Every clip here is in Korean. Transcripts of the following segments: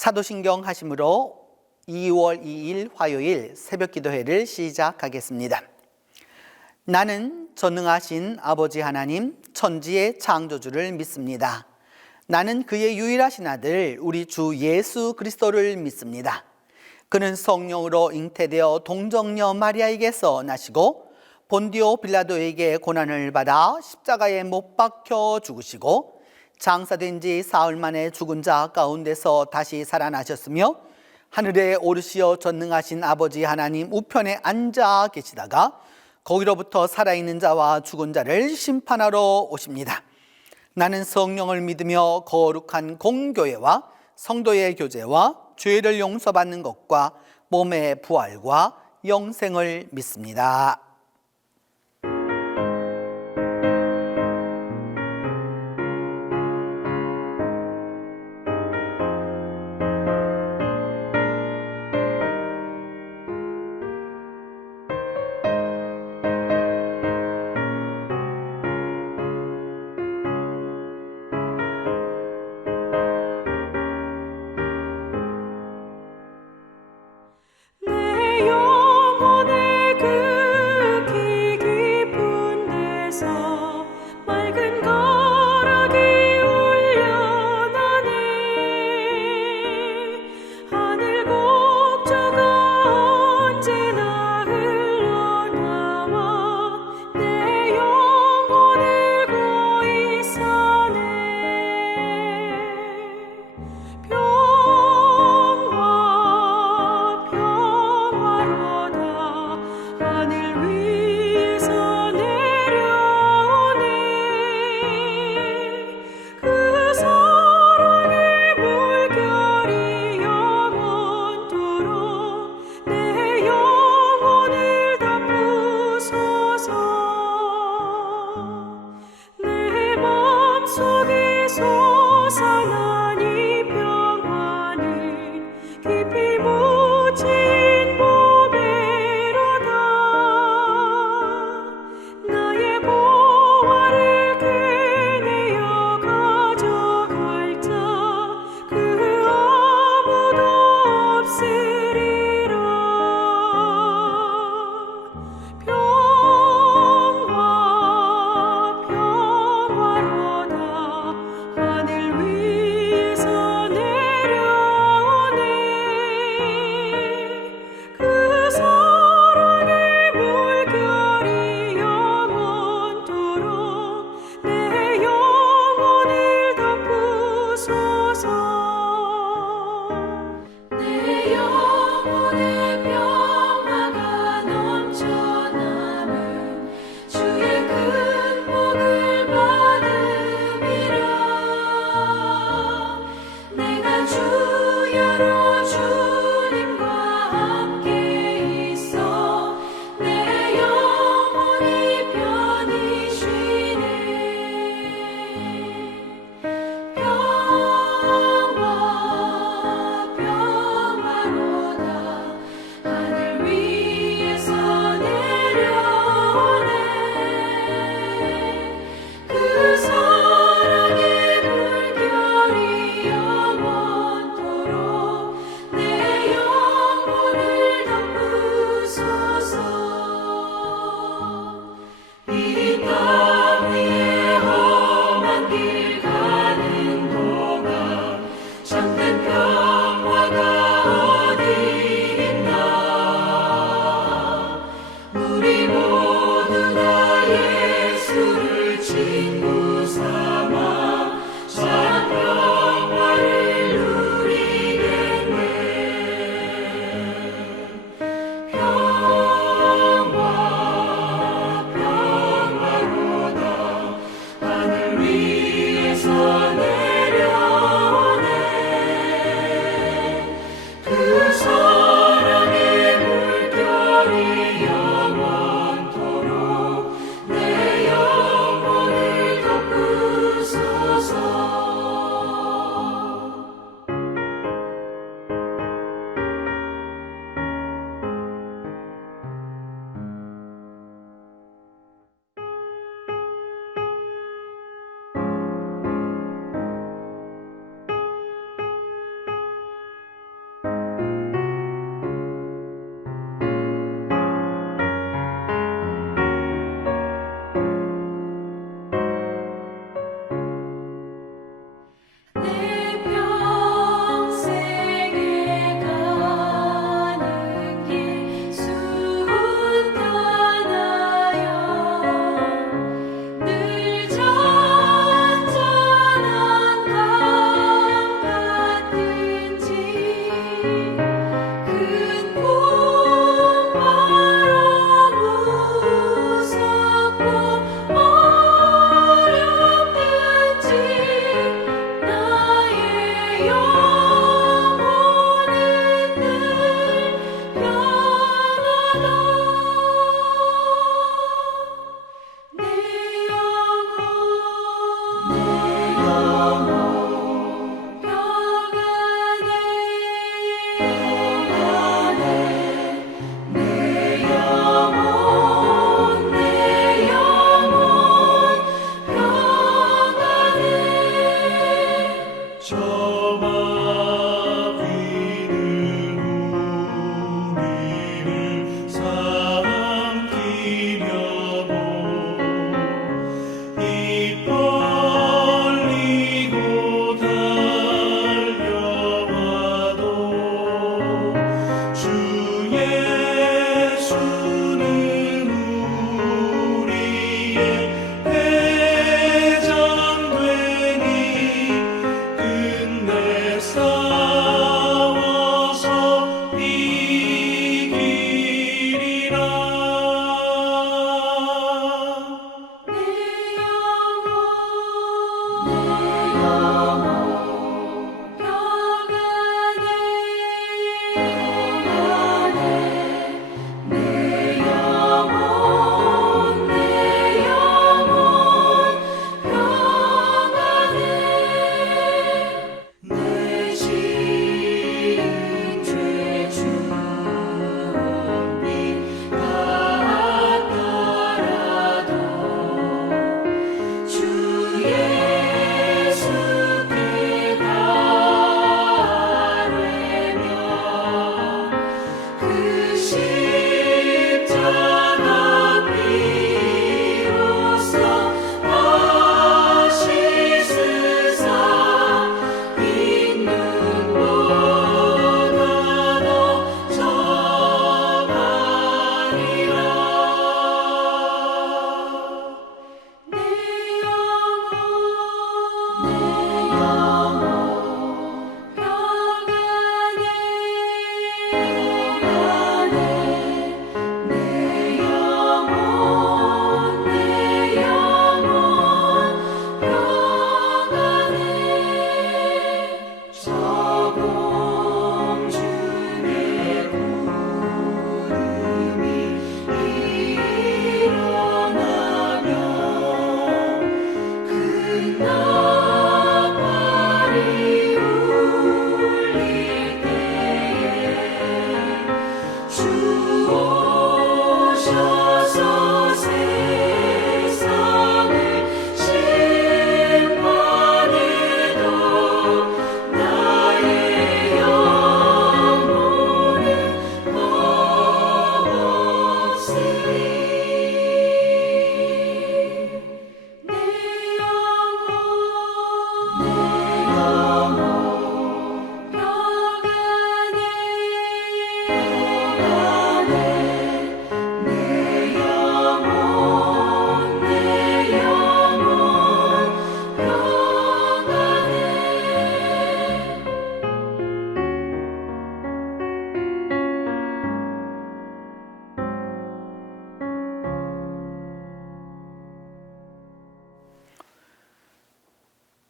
사도신경 하심으로 2월 2일 화요일 새벽기도회를 시작하겠습니다. 나는 전능하신 아버지 하나님 천지의 창조주를 믿습니다. 나는 그의 유일하신 아들 우리 주 예수 그리스도를 믿습니다. 그는 성령으로 잉태되어 동정녀 마리아에게서 나시고 본디오 빌라도에게 고난을 받아 십자가에 못 박혀 죽으시고 장사된 지 사흘 만에 죽은 자 가운데서 다시 살아나셨으며 하늘에 오르시어 전능하신 아버지 하나님 우편에 앉아 계시다가 거기로부터 살아있는 자와 죽은 자를 심판하러 오십니다. 나는 성령을 믿으며 거룩한 공교회와 성도의 교제와 죄를 용서받는 것과 몸의 부활과 영생을 믿습니다. 내 영혼의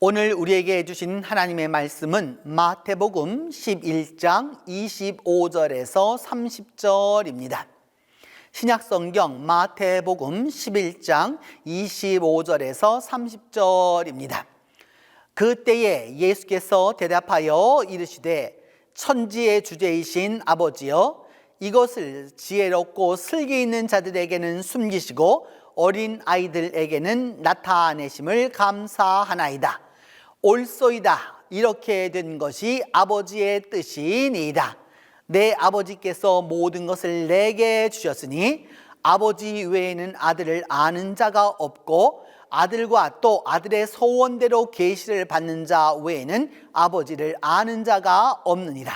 오늘 우리에게 주신 하나님의 말씀은 마태복음 11장 25절에서 30절입니다. 신약성경 마태복음 11장 25절에서 30절입니다. 그때에 예수께서 대답하여 이르시되 천지의 주제이신 아버지여, 이것을 지혜롭고 슬기 있는 자들에게는 숨기시고 어린 아이들에게는 나타내심을 감사하나이다. 옳소이다. 이렇게 된 것이 아버지의 뜻이니이다. 내 아버지께서 모든 것을 내게 주셨으니 아버지 외에는 아들을 아는 자가 없고 아들과 또 아들의 소원대로 계시를 받는 자 외에는 아버지를 아는 자가 없느니라.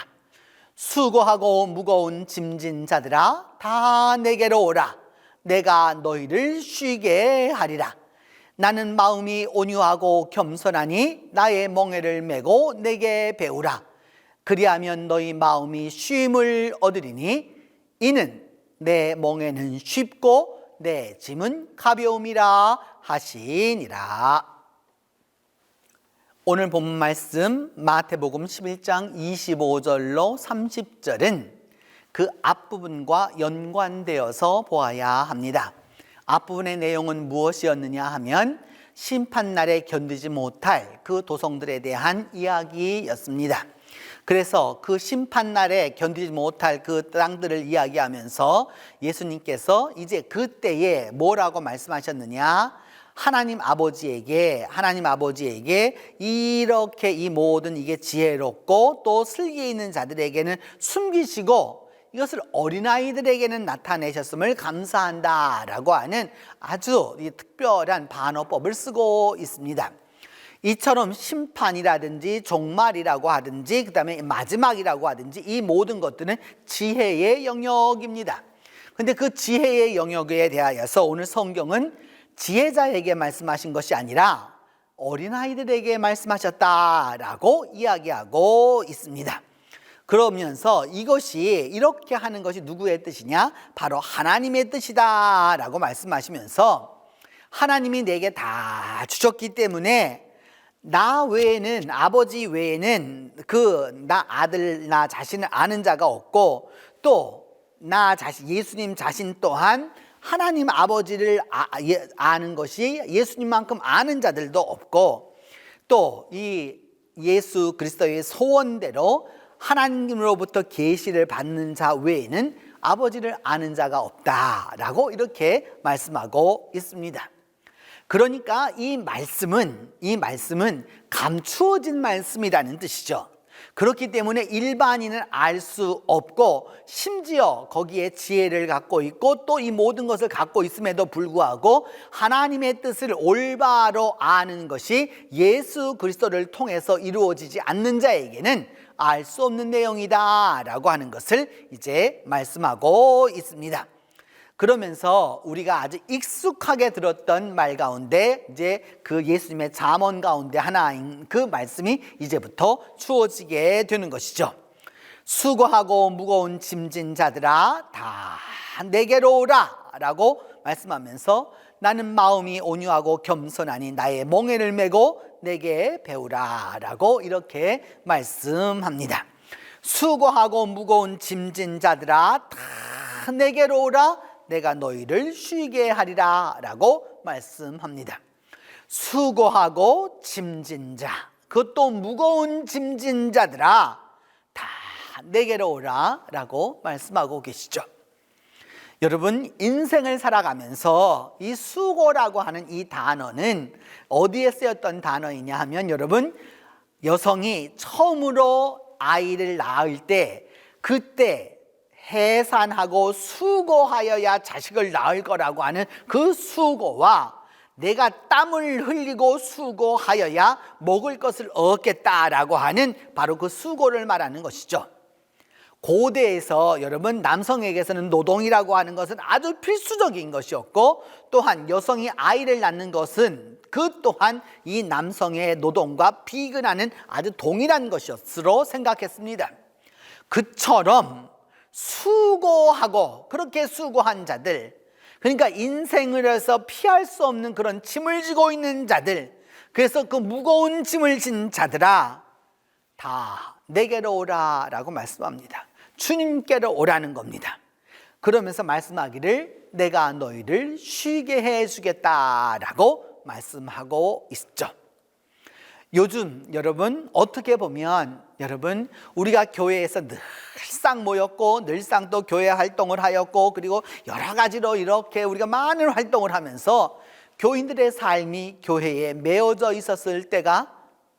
수고하고 무거운 짐진 자들아, 다 내게로 오라. 내가 너희를 쉬게 하리라. 나는 마음이 온유하고 겸손하니 나의 멍에를 메고 내게 배우라. 그리하면 너희 마음이 쉼을 얻으리니 이는 내 멍에는 쉽고 내 짐은 가벼움이라 하시니라. 오늘 본 말씀 마태복음 11장 25절로 30절은 그 앞부분과 연관되어서 보아야 합니다. 앞부분의 내용은 무엇이었느냐 하면 심판날에 견디지 못할 그 도성들에 대한 이야기였습니다. 그래서 그 심판날에 견디지 못할 그 땅들을 이야기하면서 예수님께서 이제 그때에 뭐라고 말씀하셨느냐, 하나님 아버지에게 이렇게 이 모든 이게 지혜롭고 또 슬기 있는 자들에게는 숨기시고 이것을 어린아이들에게는 나타내셨음을 감사한다라고 하는 아주 특별한 반어법을 쓰고 있습니다. 이처럼 심판이라든지 종말이라고 하든지 그다음에 마지막이라고 하든지 이 모든 것들은 지혜의 영역입니다. 그런데 그 지혜의 영역에 대하여서 오늘 성경은 지혜자에게 말씀하신 것이 아니라 어린아이들에게 말씀하셨다라고 이야기하고 있습니다. 그러면서 이것이 이렇게 하는 것이 누구의 뜻이냐? 바로 하나님의 뜻이다 라고 말씀하시면서 하나님이 내게 다 주셨기 때문에 나 외에는, 아버지 외에는 나 아들, 나 자신을 아는 자가 없고 또 나 자신, 예수님 자신 또한 하나님 아버지를 아는 것이 예수님만큼 아는 자들도 없고 또 이 예수 그리스도의 소원대로 하나님으로부터 계시를 받는 자 외에는 아버지를 아는 자가 없다라고 이렇게 말씀하고 있습니다. 그러니까 이 말씀은 감추어진 말씀이라는 뜻이죠. 그렇기 때문에 일반인은 알 수 없고 심지어 거기에 지혜를 갖고 있고 또 이 모든 것을 갖고 있음에도 불구하고 하나님의 뜻을 올바로 아는 것이 예수 그리스도를 통해서 이루어지지 않는 자에게는 알 수 없는 내용이다 라고 하는 것을 이제 말씀하고 있습니다. 그러면서 우리가 아주 익숙하게 들었던 말 가운데 이제 그 예수님의 잠언 가운데 하나인 그 말씀이 이제부터 주어지게 되는 것이죠. 수고하고 무거운 짐진 자들아, 다 내게로 오라 라고 말씀하면서 나는 마음이 온유하고 겸손하니 나의 멍에를 메고 내게 배우라 라고 이렇게 말씀합니다. 수고하고 무거운 짐진 자들아, 다 내게로 오라. 내가 너희를 쉬게 하리라 라고 말씀합니다. 수고하고 짐진 자, 그것도 무거운 짐진 자들아, 다 내게로 오라 라고 말씀하고 계시죠. 여러분, 인생을 살아가면서 이 수고라고 하는 이 단어는 어디에 쓰였던 단어이냐 하면 여러분, 여성이 처음으로 아이를 낳을 때 그때 해산하고 수고하여야 자식을 낳을 거라고 하는 그 수고와 내가 땀을 흘리고 수고하여야 먹을 것을 얻겠다라고 하는 바로 그 수고를 말하는 것이죠. 고대에서 여러분, 남성에게서는 노동이라고 하는 것은 아주 필수적인 것이었고 또한 여성이 아이를 낳는 것은 그 또한 이 남성의 노동과 비근하는 아주 동일한 것이었으로 생각했습니다. 그처럼 수고하고 그렇게 수고한 자들, 그러니까 인생을 해서 피할 수 없는 그런 짐을 지고 있는 자들, 그래서 그 무거운 짐을 진 자들아 다 내게로 오라 라고 말씀합니다. 주님께로 오라는 겁니다. 그러면서 말씀하기를 내가 너희를 쉬게 해주겠다라고 말씀하고 있죠. 요즘 여러분 어떻게 보면 여러분 우리가 교회에서 늘상 모였고 늘상 또 교회 활동을 하였고 그리고 여러 가지로 이렇게 우리가 많은 활동을 하면서 교인들의 삶이 교회에 매어져 있었을 때가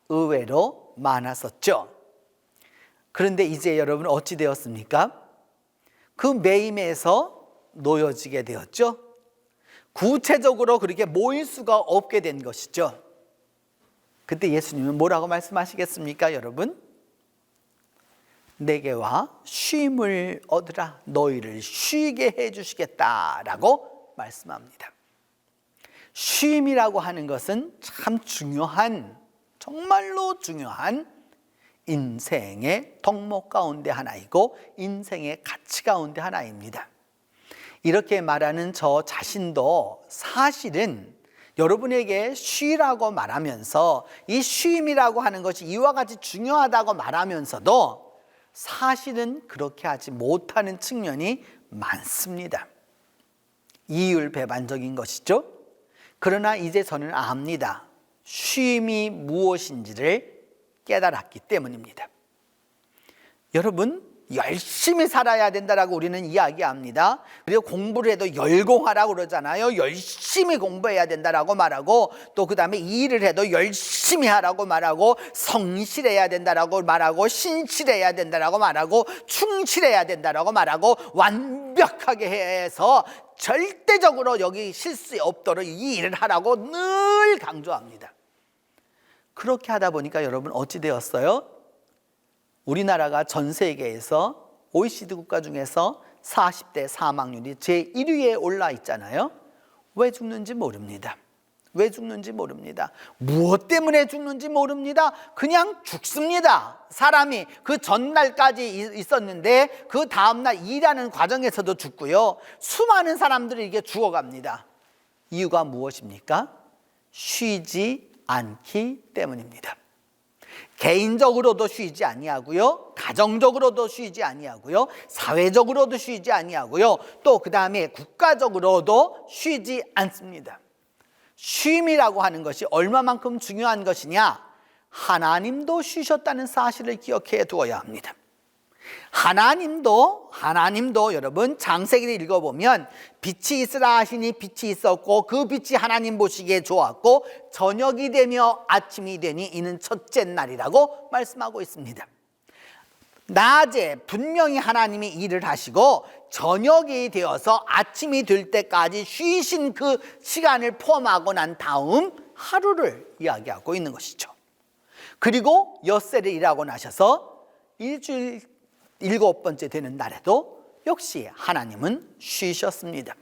의외로 많았었죠. 그런데 이제 여러분 어찌 되었습니까? 그 매임에서 놓여지게 되었죠. 구체적으로 그렇게 모일 수가 없게 된 것이죠. 그때 예수님은 뭐라고 말씀하시겠습니까, 여러분? 내게 와 쉼을 얻으라. 너희를 쉬게 해주시겠다라고 말씀합니다. 쉼이라고 하는 것은 참 중요한, 정말로 중요한 인생의 덕목 가운데 하나이고 인생의 가치 가운데 하나입니다. 이렇게 말하는 저 자신도 사실은 여러분에게 쉬라고 말하면서 이 쉼이라고 하는 것이 이와 같이 중요하다고 말하면서도 사실은 그렇게 하지 못하는 측면이 많습니다. 이율배반적인 것이죠. 그러나 이제 저는 압니다. 쉼이 무엇인지를 깨달았기 때문입니다. 여러분 열심히 살아야 된다라고 우리는 이야기합니다. 그리고 공부를 해도 열공하라고 그러잖아요. 열심히 공부해야 된다라고 말하고 또 그 다음에 일을 해도 열심히 하라고 말하고 성실해야 된다라고 말하고 신실해야 된다라고 말하고 충실해야 된다라고 말하고 완벽하게 해서 절대적으로 여기 실수 없도록 이 일을 하라고 늘 강조합니다. 그렇게 하다 보니까 여러분 어찌 되었어요? 우리나라가 전 세계에서 OECD 국가 중에서 40대 사망률이 제1위에 올라 있잖아요. 왜 죽는지 모릅니다. 왜 죽는지 모릅니다. 무엇 때문에 죽는지 모릅니다. 그냥 죽습니다. 사람이 그 전날까지 있었는데 그 다음날 일하는 과정에서도 죽고요. 수많은 사람들이 이게 죽어갑니다. 이유가 무엇입니까? 쉬지 않기 때문입니다. 개인적으로도 쉬지 아니하고요, 가정적으로도 쉬지 아니하고요, 사회적으로도 쉬지 아니하고요, 또 그 다음에 국가적으로도 쉬지 않습니다. 쉼이라고 하는 것이 얼마만큼 중요한 것이냐? 하나님도 쉬셨다는 사실을 기억해 두어야 합니다. 하나님도 여러분 창세기를 읽어보면 빛이 있으라 하시니 빛이 있었고 그 빛이 하나님 보시기에 좋았고 저녁이 되며 아침이 되니 이는 첫째 날이라고 말씀하고 있습니다. 낮에 분명히 하나님이 일을 하시고 저녁이 되어서 아침이 될 때까지 쉬신 그 시간을 포함하고 난 다음 하루를 이야기하고 있는 것이죠. 그리고 엿새를 일하고 나셔서 일주일 7번째 되는 날에도 역시 하나님은 쉬셨습니다.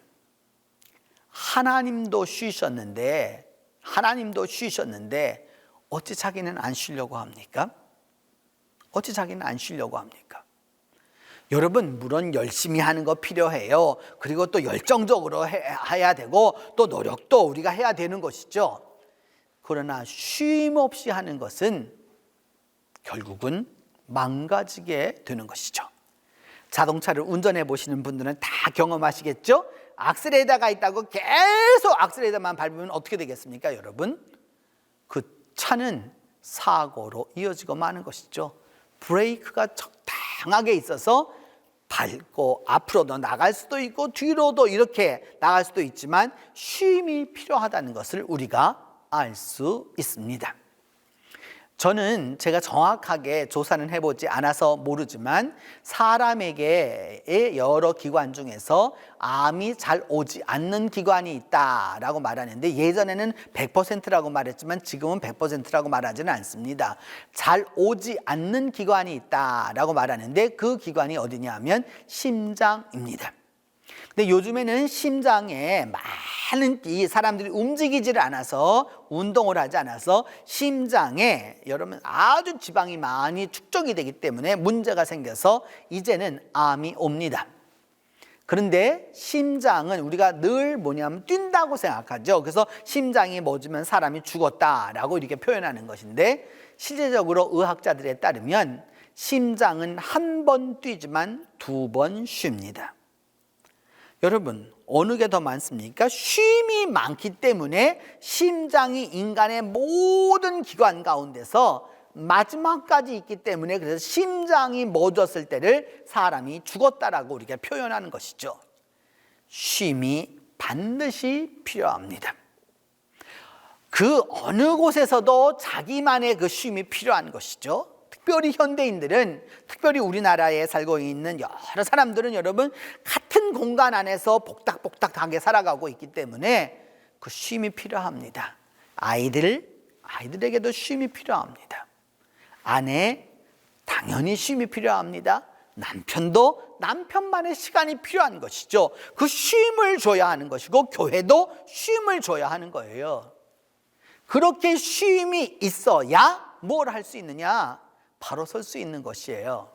하나님도 쉬셨는데 어찌 자기는 안 쉬려고 합니까? 어찌 자기는 안 쉬려고 합니까? 여러분 물론 열심히 하는 거 필요해요. 그리고 또 열정적으로 해야 되고 또 노력도 우리가 해야 되는 것이죠. 그러나 쉼 없이 하는 것은 결국은 망가지게 되는 것이죠. 자동차를 운전해 보시는 분들은 다 경험하시겠죠? 악셀레이터가 있다고 계속 악셀레이터만 밟으면 어떻게 되겠습니까, 여러분? 그 차는 사고로 이어지고 마는 것이죠. 브레이크가 적당하게 있어서 밟고 앞으로도 나갈 수도 있고 뒤로도 이렇게 나갈 수도 있지만 쉼이 필요하다는 것을 우리가 알 수 있습니다. 저는 제가 정확하게 조사는 해보지 않아서 모르지만 사람에게 여러 기관 중에서 암이 잘 오지 않는 기관이 있다라고 말하는데 예전에는 100%라고 말했지만 지금은 100%라고 말하지는 않습니다. 잘 오지 않는 기관이 있다라고 말하는데 그 기관이 어디냐 하면 심장입니다. 근데 요즘에는 심장에 많은 이 사람들이 움직이지를 않아서 운동을 하지 않아서 심장에 여러분 아주 지방이 많이 축적이 되기 때문에 문제가 생겨서 이제는 암이 옵니다. 그런데 심장은 우리가 늘 뭐냐면 뛴다고 생각하죠. 그래서 심장이 멎으면 사람이 죽었다라고 이렇게 표현하는 것인데, 실제적으로 의학자들에 따르면 심장은 한 번 뛰지만 2번 쉽니다. 여러분, 어느 게 더 많습니까? 쉼이 많기 때문에 심장이 인간의 모든 기관 가운데서 마지막까지 있기 때문에, 그래서 심장이 멎었을 때를 사람이 죽었다라고 우리가 표현하는 것이죠. 쉼이 반드시 필요합니다. 그 어느 곳에서도 자기만의 그 쉼이 필요한 것이죠. 특별히 현대인들은, 특별히 우리나라에 살고 있는 여러 사람들은 여러분 같은 공간 안에서 복닥복닥하게 살아가고 있기 때문에 그 쉼이 필요합니다. 아이들에게도 쉼이 필요합니다. 아내, 당연히 쉼이 필요합니다. 남편도 남편만의 시간이 필요한 것이죠. 그 쉼을 줘야 하는 것이고, 교회도 쉼을 줘야 하는 거예요. 그렇게 쉼이 있어야 뭘 할 수 있느냐? 바로 설 수 있는 것이에요.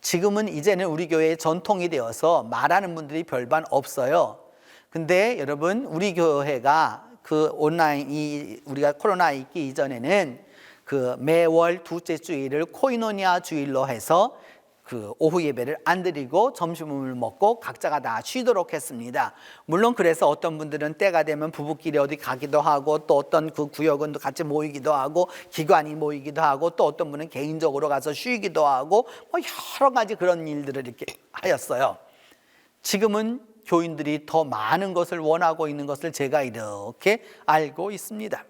지금은 이제는 우리 교회의 전통이 되어서 말하는 분들이 별반 없어요. 근데 여러분, 우리 교회가 그 온라인, 우리가 코로나 있기 이전에는 그 매월 둘째 주일을 코이노니아 주일로 해서 그 오후 예배를 안 드리고 점심을 먹고 각자가 다 쉬도록 했습니다. 물론 그래서 어떤 분들은 때가 되면 부부끼리 어디 가기도 하고, 또 어떤 그 구역은 같이 모이기도 하고, 기관이 모이기도 하고, 또 어떤 분은 개인적으로 가서 쉬기도 하고, 뭐 여러 가지 그런 일들을 이렇게 하였어요. 지금은 교인들이 더 많은 것을 원하고 있는 것을 제가 이렇게 알고 있습니다.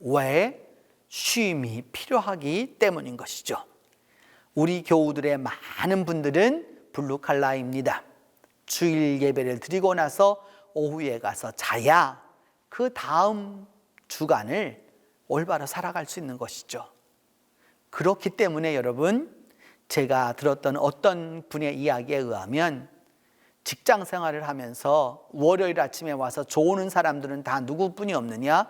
왜? 쉼이 필요하기 때문인 것이죠. 우리 교우들의 많은 분들은 블루칼라입니다. 주일 예배를 드리고 나서 오후에 가서 자야 그 다음 주간을 올바로 살아갈 수 있는 것이죠. 그렇기 때문에 여러분, 제가 들었던 어떤 분의 이야기에 의하면 직장 생활을 하면서 월요일 아침에 와서 조는 사람들은 다 누구뿐이 없느냐?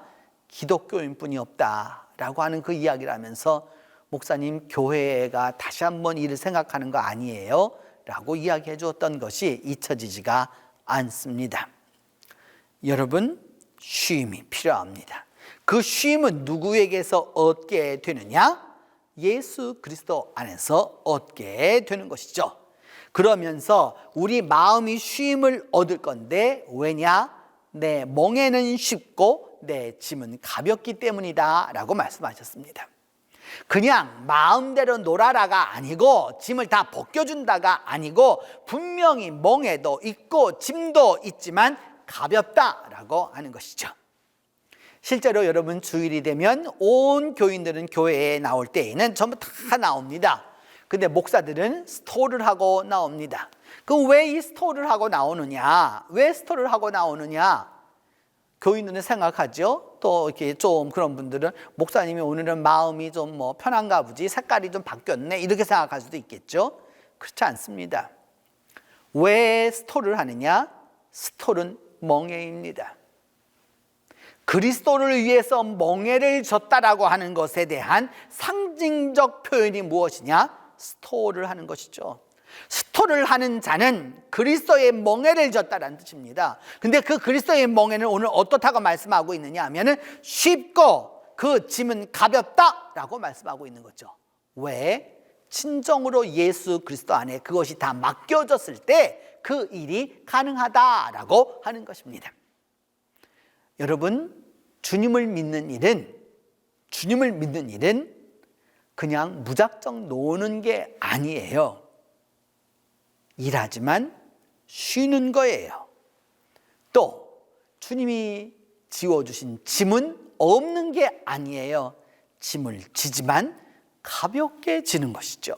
기독교인뿐이 없다라고 하는 그 이야기를 하면서, 목사님, 교회가 다시 한번 이를 생각하는 거 아니에요? 라고 이야기해 주었던 것이 잊혀지지가 않습니다. 여러분, 쉼이 필요합니다. 그 쉼은 누구에게서 얻게 되느냐? 예수 그리스도 안에서 얻게 되는 것이죠. 그러면서 우리 마음이 쉼을 얻을 건데, 왜냐? 내 멍에는 쉽고 내 짐은 가볍기 때문이다 라고 말씀하셨습니다. 그냥 마음대로 놀아라가 아니고, 짐을 다 벗겨준다가 아니고, 분명히 멍에도 있고 짐도 있지만 가볍다라고 하는 것이죠. 실제로 여러분, 주일이 되면 온 교인들은 교회에 나올 때에는 전부 다 나옵니다. 근데 목사들은 스토를 하고 나옵니다. 그럼 왜 이 스토를 하고 나오느냐? 왜 스토를 하고 나오느냐? 교인들은 생각하죠. 또 이렇게 좀 그런 분들은, 목사님이 오늘은 마음이 좀 뭐 편한가 보지, 색깔이 좀 바뀌었네, 이렇게 생각할 수도 있겠죠. 그렇지 않습니다. 왜 스토를 하느냐? 스토는 멍에입니다. 그리스도를 위해서 멍에를 졌다라고 하는 것에 대한 상징적 표현이 무엇이냐? 스토를 하는 것이죠. 스토를 하는 자는 그리스도의 멍에를 졌다라는 뜻입니다. 근데 그 그리스도의 멍에는 오늘 어떻다고 말씀하고 있느냐 하면은 쉽고 그 짐은 가볍다라고 말씀하고 있는 거죠. 왜? 친정으로 예수 그리스도 안에 그것이 다 맡겨졌을 때 그 일이 가능하다라고 하는 것입니다. 여러분, 주님을 믿는 일은 그냥 무작정 노는 게 아니에요. 일하지만 쉬는 거예요. 또 주님이 지워주신 짐은 없는 게 아니에요. 짐을 지지만 가볍게 지는 것이죠.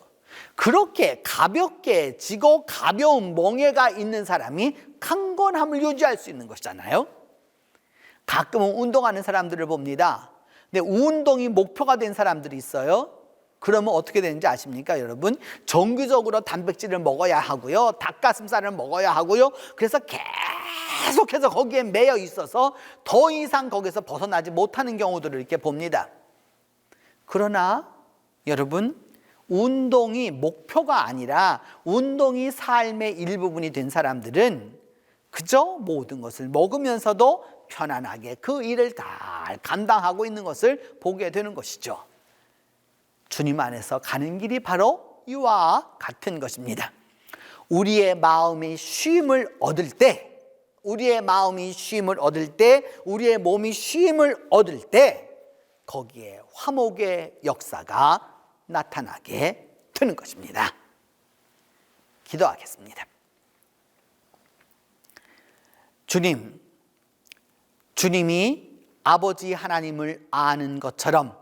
그렇게 가볍게 지고 가벼운 멍에가 있는 사람이 강건함을 유지할 수 있는 것이잖아요. 가끔은 운동하는 사람들을 봅니다. 근데 운동이 목표가 된 사람들이 있어요. 그러면 어떻게 되는지 아십니까, 여러분? 정기적으로 단백질을 먹어야 하고요, 닭가슴살을 먹어야 하고요. 그래서 계속해서 거기에 매여 있어서 더 이상 거기서 벗어나지 못하는 경우들을 이렇게 봅니다. 그러나 여러분, 운동이 목표가 아니라 운동이 삶의 일부분이 된 사람들은 그저 모든 것을 먹으면서도 편안하게 그 일을 다 감당하고 있는 것을 보게 되는 것이죠. 주님 안에서 가는 길이 바로 이와 같은 것입니다. 우리의 마음이 쉼을 얻을 때, 우리의 마음이 쉼을 얻을 때, 우리의 몸이 쉼을 얻을 때 거기에 화목의 역사가 나타나게 되는 것입니다. 기도하겠습니다. 주님이 아버지 하나님을 아는 것처럼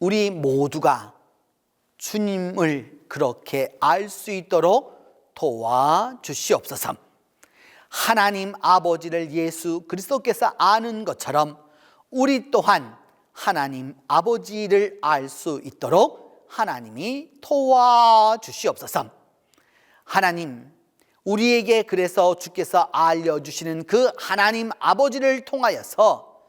우리 모두가 주님을 그렇게 알 수 있도록 도와주시옵소서. 하나님 아버지를 예수 그리스도께서 아는 것처럼 우리 또한 하나님 아버지를 알 수 있도록 하나님이 도와주시옵소서. 하나님, 우리에게 그래서 주께서 알려주시는 그 하나님 아버지를 통하여서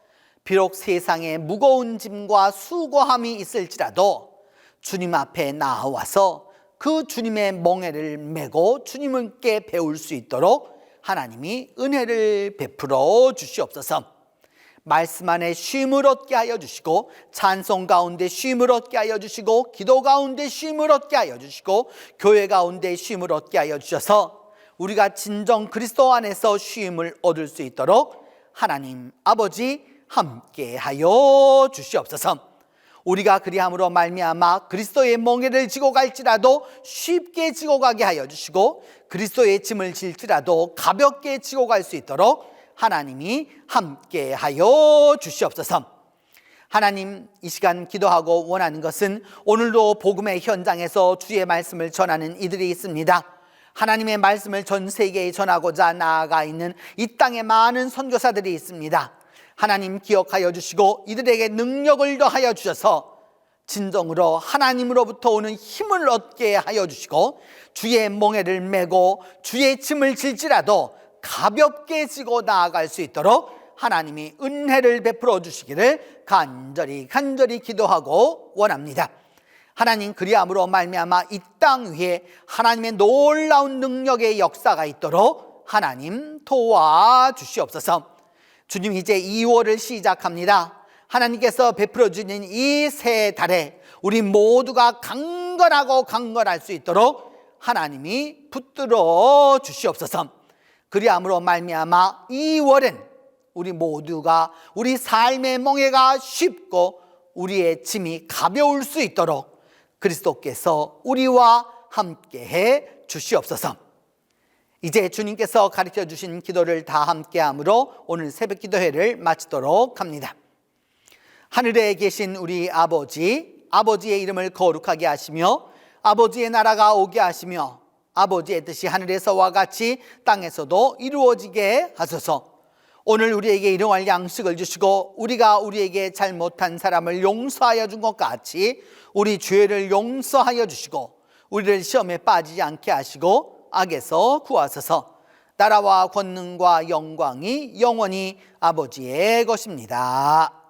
비록 세상에 무거운 짐과 수고함이 있을지라도 주님 앞에 나와서 그 주님의 멍에를 메고 주님께 배울 수 있도록 하나님이 은혜를 베풀어 주시옵소서. 말씀 안에 쉼을 얻게 하여 주시고, 찬송 가운데 쉼을 얻게 하여 주시고, 기도 가운데 쉼을 얻게 하여 주시고, 교회 가운데 쉼을 얻게 하여 주셔서 우리가 진정 그리스도 안에서 쉼을 얻을 수 있도록 하나님 아버지 함께 하여 주시옵소서. 우리가 그리함으로 말미암아 그리스도의 멍에를 지고 갈지라도 쉽게 지고 가게 하여 주시고, 그리스도의 짐을 질지라도 가볍게 지고 갈 수 있도록 하나님이 함께 하여 주시옵소서. 하나님, 이 시간 기도하고 원하는 것은 오늘도 복음의 현장에서 주의 말씀을 전하는 이들이 있습니다. 하나님의 말씀을 전 세계에 전하고자 나아가 있는 이 땅에 많은 선교사들이 있습니다. 하나님 기억하여 주시고 이들에게 능력을 더하여 주셔서 진정으로 하나님으로부터 오는 힘을 얻게 하여 주시고, 주의 멍에를 메고 주의 짐을 질지라도 가볍게 지고 나아갈 수 있도록 하나님이 은혜를 베풀어 주시기를 간절히 기도하고 원합니다. 하나님, 그리함으로 말미암아 이 땅 위에 하나님의 놀라운 능력의 역사가 있도록 하나님 도와주시옵소서. 주님, 이제 2월을 시작합니다. 하나님께서 베풀어 주는 이 새 달에 우리 모두가 강건할 수 있도록 하나님이 붙들어 주시옵소서. 그리함으로 말미암아 2월은 우리 모두가 우리 삶의 멍에가 쉽고 우리의 짐이 가벼울 수 있도록 그리스도께서 우리와 함께해 주시옵소서. 이제 주님께서 가르쳐 주신 기도를 다 함께함으로 오늘 새벽 기도회를 마치도록 합니다. 하늘에 계신 우리 아버지, 아버지의 이름을 거룩하게 하시며 아버지의 나라가 오게 하시며 아버지의 뜻이 하늘에서와 같이 땅에서도 이루어지게 하소서. 오늘 우리에게 일용할 양식을 주시고 우리가 우리에게 잘못한 사람을 용서하여 준 것 같이 우리 죄를 용서하여 주시고 우리를 시험에 빠지지 않게 하시고 악에서 구하소서. 나라와 권능과 영광이 영원히 아버지의 것입니다.